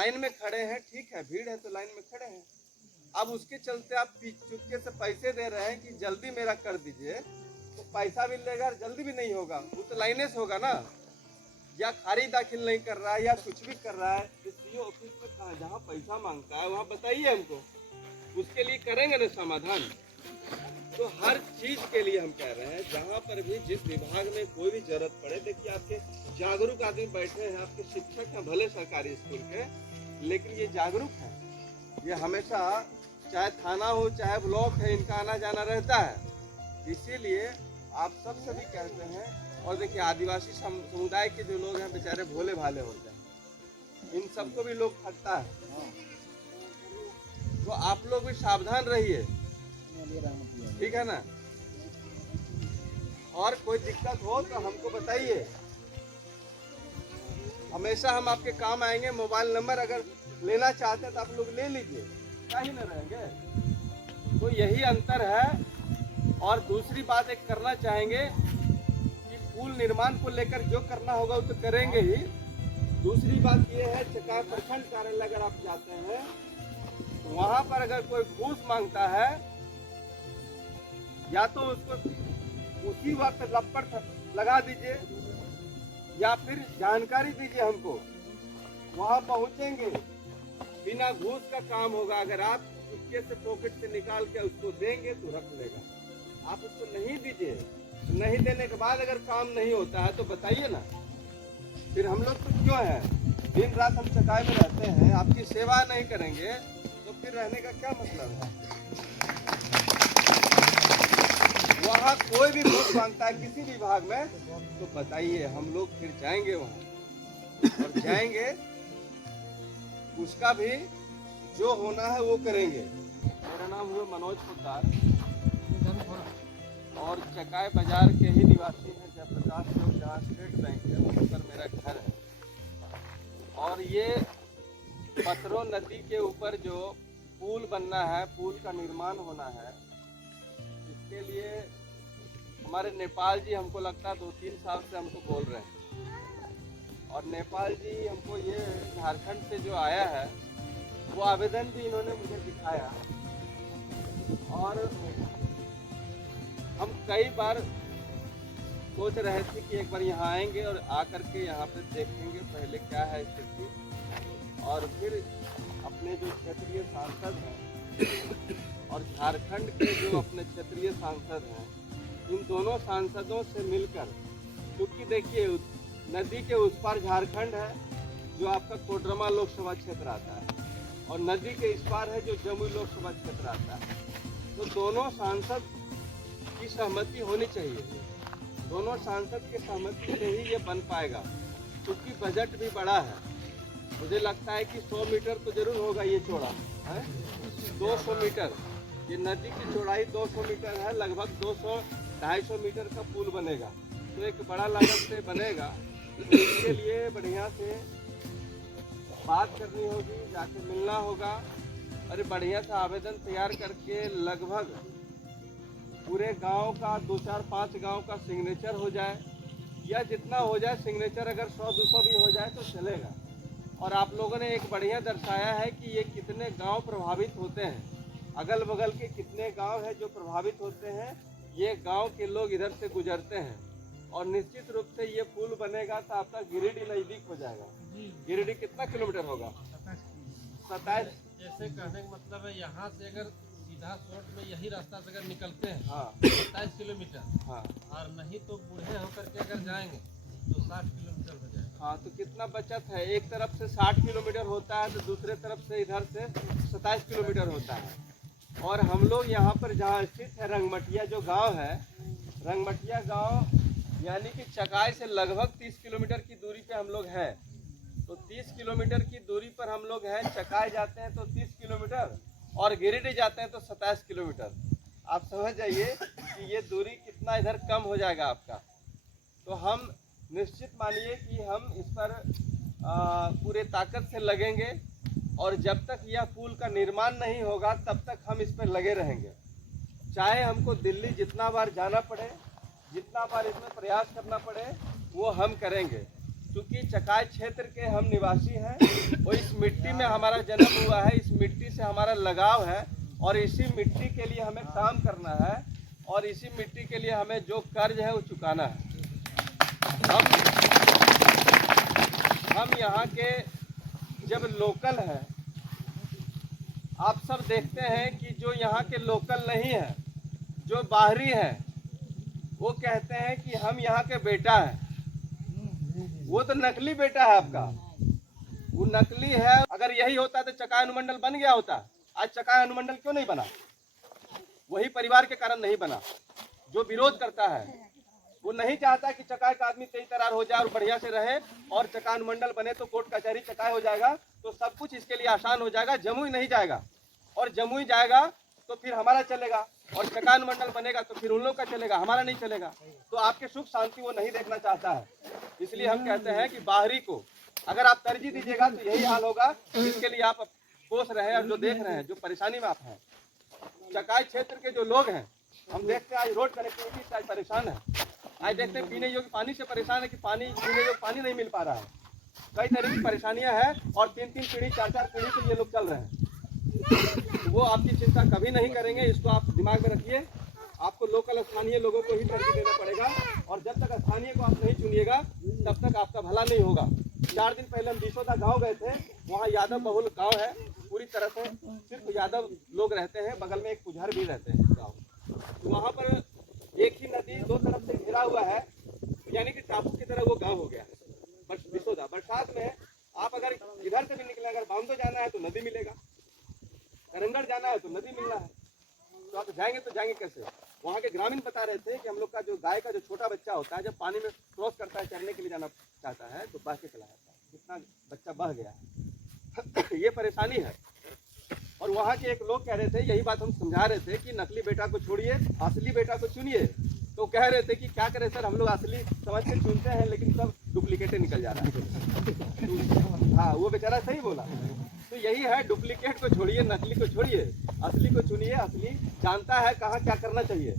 Line में खड़े हैं, ठीक है, भीड़ है तो लाइन में खड़े हैं। अब उसके चलते आप चुपके से पैसे दे रहे हैं कि जल्दी मेरा कर दीजिए, तो पैसा भी लेगा, जल्दी भी नहीं होगा, वो तो लाइने से होगा ना। या खारिज दाखिल नहीं कर रहा है या कुछ भी कर रहा है, सीओ ऑफिस में कहाँ जहाँ पैसा मांगता है वहाँ बताइए हमको, उसके लिए करेंगे ना समाधान। तो हर चीज के लिए हम कह रहे हैं, जहाँ पर भी जिस विभाग में कोई भी जरूरत पड़े, देखिए आपके जागरूक आदमी बैठे हैं, आपके शिक्षक हैं भले सरकारी स्कूल के, लेकिन ये जागरूक हैं, ये हमेशा चाहे थाना हो चाहे ब्लॉक है, इनका आना जाना रहता है। इसीलिए आप सबसे भी कहते हैं, और देखिए आदिवासी समुदाय के जो लोग हैं बेचारे भोले भाले होते हैं, इन सबको भी लोग ठगता है, तो आप लोग भी सावधान रहिए, ठीक है ना। और कोई दिक्कत हो तो हमको बताइए, हमेशा हम आपके काम आएंगे। मोबाइल नंबर अगर लेना चाहते हैं तो आप लोग ले लीजिए, क्या ही न रहेंगे। तो यही अंतर है। और दूसरी बात एक करना चाहेंगे कि पुल निर्माण को लेकर जो करना होगा वो तो करेंगे ही। दूसरी बात ये है, चकाई प्रखंड कार्यालय अगर आप जाते हैं तो वहाँ पर अगर कोई घूस मांगता है, या तो उसको उसी वक्त लपड़ लगा दीजिए या फिर जानकारी दीजिए हमको, वहाँ पहुँचेंगे, बिना घूस का काम होगा। अगर आप उसके से पॉकेट से निकाल के उसको देंगे तो रख लेगा, आप उसको नहीं दीजिए, नहीं देने के बाद अगर काम नहीं होता है तो बताइए ना, फिर हम लोग तो क्यों हैं, दिन रात हम चकाई में रहते हैं, आपकी सेवा नहीं करेंगे तो फिर रहने का क्या मतलब है। वहाँ कोई भी वोट मांगता है किसी विभाग में तो बताइए, हम लोग फिर जाएंगे वहाँ, और जाएंगे उसका भी जो होना है वो करेंगे। मेरा नाम हुआ मनोज पोद्दार और चकाई बाजार के ही निवासी हैं, जयप्रकाश चौक जहाँ स्टेट बैंक है वहीं पर मेरा घर है। और ये पथरो नदी के ऊपर जो पुल बनना है, पुल का निर्माण होना है, इसके लिए हमारे नेपाल जी हमको लगता है 2-3 साल से हमको बोल रहे हैं। और नेपाल जी हमको ये झारखंड से जो आया है वो आवेदन भी इन्होंने मुझे दिखाया, और हम कई बार सोच रहे थे कि एक बार यहाँ आएंगे और आकर के यहाँ पे देखेंगे पहले क्या है स्थिति, और फिर अपने जो क्षेत्रीय सांसद हैं और झारखंड के जो अपने क्षेत्रीय सांसद हैं, इन दोनों सांसदों से मिलकर, क्योंकि देखिए नदी के उस पार झारखंड है जो आपका कोडरमा लोकसभा क्षेत्र आता है, और नदी के इस पार है जो जमुई लोकसभा क्षेत्र आता है। तो दोनों सांसद की सहमति होनी चाहिए, दोनों सांसद के सहमति से ही ये बन पाएगा, क्योंकि बजट भी बड़ा है। मुझे लगता है कि 100 मीटर तो जरूर होगा ये चौड़ा है, 200 मीटर, ये नदी की चौड़ाई 200 मीटर है, लगभग 200-250 मीटर का पुल बनेगा, तो एक बड़ा लागत से बनेगा। तो इसके लिए बढ़िया से बात करनी होगी, जाके मिलना होगा, और बढ़िया सा आवेदन तैयार करके लगभग पूरे गांव का 2-4-5 गांव का सिग्नेचर हो जाए, या जितना हो जाए सिग्नेचर, अगर 100-200 भी हो जाए तो चलेगा। और आप लोगों ने एक बढ़िया दर्शाया है कि ये कितने गांव प्रभावित होते हैं, अगल बगल के कितने गांव हैं जो प्रभावित होते हैं, ये गांव के लोग इधर से गुजरते हैं। और निश्चित रूप से ये पुल बनेगा तो आपका गिरिडीह नज़दीक हो जाएगा। गिरिडीह कितना किलोमीटर होगा? 27। जैसे कहने का मतलब है, यहाँ से अगर सीधा शॉर्ट में यही रास्ता से अगर निकलते हैं, हाँ 27 किलोमीटर, हाँ, और नहीं तो बूढ़े होकर के अगर जाएंगे तो 60 किलोमीटर हो जाएगा। हाँ, तो कितना बचत है, एक तरफ से 60 किलोमीटर होता है तो दूसरे तरफ से इधर से 27 किलोमीटर होता है। और हम लोग यहाँ पर जहाँ स्थित है रंगमटिया जो गांव है, रंगमटिया गांव यानी कि चकाई से लगभग 30 किलोमीटर की दूरी पे हम लोग हैं। तो 30 किलोमीटर की दूरी पर हम लोग हैं, चकाई जाते हैं तो 30 किलोमीटर और गिरिडीह जाते हैं तो 27 किलोमीटर। आप समझ जाइए कि ये दूरी कितना इधर कम हो जाएगा आपका। तो हम निश्चित मानिए कि हम इस पर पूरे ताकत से लगेंगे, और जब तक यह पुल का निर्माण नहीं होगा तब तक हम इस पर लगे रहेंगे, चाहे हमको दिल्ली जितना बार जाना पड़े, जितना बार इसमें प्रयास करना पड़े, वो हम करेंगे। चूंकि चकाई क्षेत्र के हम निवासी हैं और इस मिट्टी में हमारा जन्म हुआ है, इस मिट्टी से हमारा लगाव है और इसी मिट्टी के लिए हमें काम करना है और इसी मिट्टी के लिए हमें जो कर्ज है वो चुकाना है। हम यहाँ के जब लोकल हैं, आप सब देखते हैं कि जो यहाँ के लोकल नहीं है, जो बाहरी हैं, वो कहते हैं कि हम यहाँ के बेटा हैं। वो तो नकली बेटा है आपका, वो नकली है। अगर यही होता तो चकाई अनुमंडल बन गया होता। आज चकाई अनुमंडल क्यों नहीं बना? वही परिवार के कारण नहीं बना। जो विरोध करता है वो नहीं चाहता कि चकाई का आदमी तेज तरार हो जाए और बढ़िया से रहे, और चकाई अनुमंडल बने तो कोर्ट कचहरी चकाई हो जाएगा तो सब कुछ इसके लिए आसान हो जाएगा। जमुई नहीं जाएगा, और जमुई जाएगा तो फिर हमारा चलेगा, और चकाई अनुमंडल बनेगा तो फिर उन लोग का चलेगा, हमारा नहीं चलेगा। तो आपके सुख शांति वो नहीं देखना चाहता है। इसलिए हम कहते हैं कि बाहरी को अगर आप तरजीह दीजिएगा तो यही हाल होगा जिसके लिए आप कोस रहे हैं और जो देख रहे हैं, जो परेशानी में आप हैं। चकाई क्षेत्र के जो लोग हैं, हम देखते हैं आज रोड कनेक्टिविटी से आज परेशान है। आज देखते हैं पीने योग्य पानी से परेशान है कि पीने योग्य पानी नहीं मिल पा रहा है। कई तरह की परेशानियां हैं और 3-3 पीढ़ी 4-4 पीढ़ी से ये लोग चल रहे हैं। तो वो आपकी चिंता कभी नहीं करेंगे, इसको आप दिमाग में रखिए। आपको लोकल स्थानीय लोगों को ही तरजीह देना पड़ेगा, और जब तक स्थानीय को आप नहीं चुनिएगा तब तक आपका भला नहीं होगा। 4 दिन पहले हम बिसोदा गांव गए थे, वहाँ यादव बहुल गांव है, पूरी तरह से सिर्फ यादव लोग रहते हैं, बगल में एक पुजहर भी रहते हैं गाँव। तो वहाँ पर एक ही नदी 2 तरफ से घिरा हुआ है, यानी कि टापू की तरह वो गाँव हो गया बिसोदा। बरसात में आप अगर इधर से भी निकले, अगर बांधो जाना है तो नदी मिलेगा, करंगड़ जाना है तो नदी मिलना है, तो आप जाएंगे तो जाएंगे कैसे? वहाँ के ग्रामीण बता रहे थे कि हम लोग का जो गाय का जो छोटा बच्चा होता है, जब पानी में क्रॉस करता है, चरने के लिए जाना चाहता है तो बह के चला जाता है, कितना बच्चा बह गया है। ये परेशानी है। और वहाँ के एक लोग कह रहे थे, यही बात हम समझा रहे थे कि नकली बेटा को छोड़िए, असली बेटा को चुनिए। तो कह रहे थे कि क्या करें सर, हम लोग असली समझ के चुनते हैं लेकिन सब डुप्लीकेट निकल जा रहा है। हाँ, वो बेचारा सही बोला। तो यही है, डुप्लीकेट को छोड़िए, नकली को छोड़िए, असली को चुनिए। असली जानता है कहाँ क्या करना चाहिए।